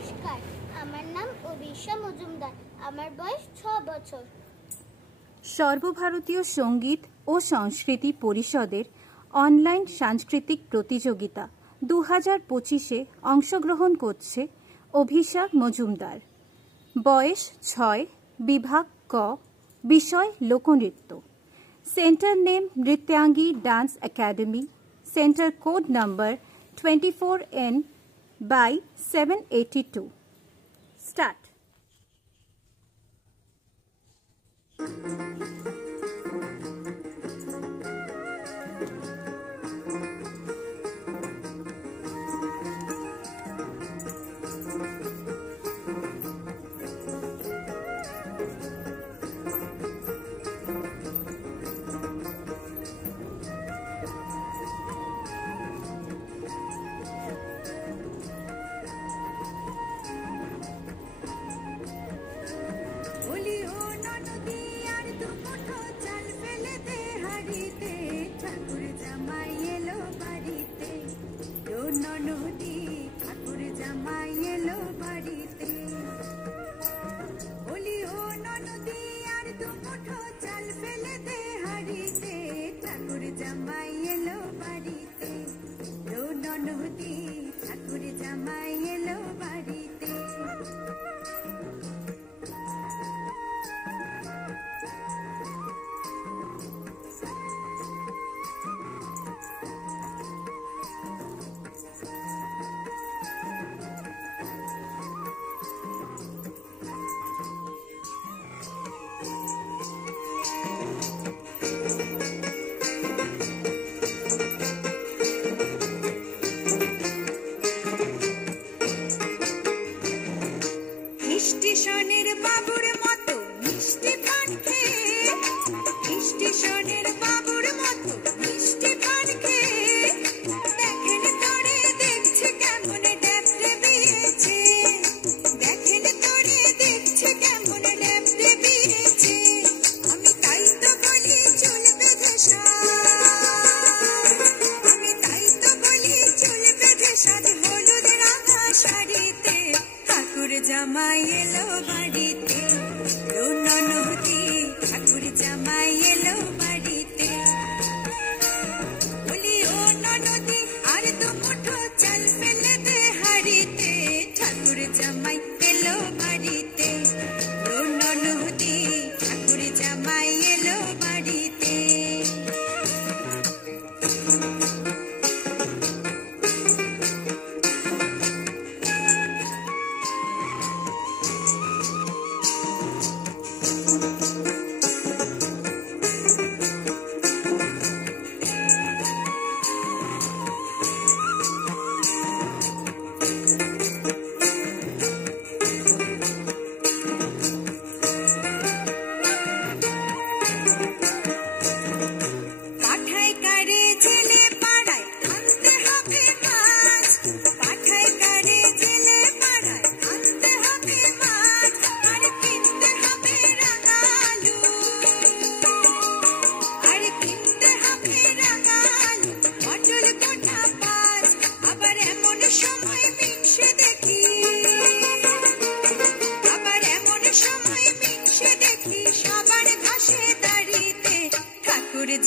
নমস্কার, আমার নাম অভিষা মজুমদার। আমার বয়স 6 বছর। সর্বভারতীয় সঙ্গীত ও সংস্কৃতি পরিষদের অনলাইন সাংস্কৃতিক প্রতিযোগিতা 2025-এ অংশগ্রহণ করছে অভিষা মজুমদার। বয়স 6, বিভাগ ক, বিষয় লোকনৃত্য। Centre name Nrityangi dance academy. Centre code number 24N/782। Start. স্টেশনের বাবুর মতো মিষ্টি পান খেয়ে, স্টেশনের বাবুর মতো মিষ্টি পান খেয়ে, দেখেন তোরে দেখছে কেমন ড্যাপটে বিয়েছে, দেখেন তোরে দেখছে কেমন ড্যাপটে বিয়েছে। আমি তাই তো বলি চুল বেঁধে আমি তাই তো বলি চুল বেঁধে সাজ হলুদ রাঙা শাড়িতে, ঠাকুর জামাই এলো বাড়িতে, ননদি ঠাকুর জামাই এলো বাড়িতে। বলি ও ননদি আর দু মুঠো চাল ফেলে দে হাড়িতে, ঠাকুর জামাই এলো বাড়িতে, ননদি ঠাকুর জামাই এলো বাড়িতে।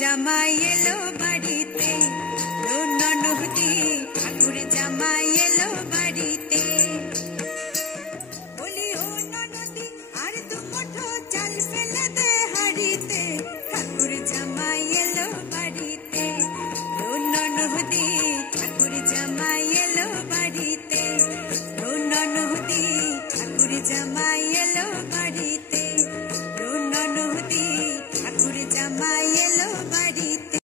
জামাই এলো বাড়িতে, ননদি ঠাকুর জামাই এলো বাড়িতে। বলি ও ননদি আর দু মুঠো চাল ফেলে দে হাড়িতে, ঠাকুর জামাই এলো বাড়িতে, ননদি ঠাকুর জামাই এলো বাড়িতে, ননদি ঠাকুর জামাই এলো বাড়িতে।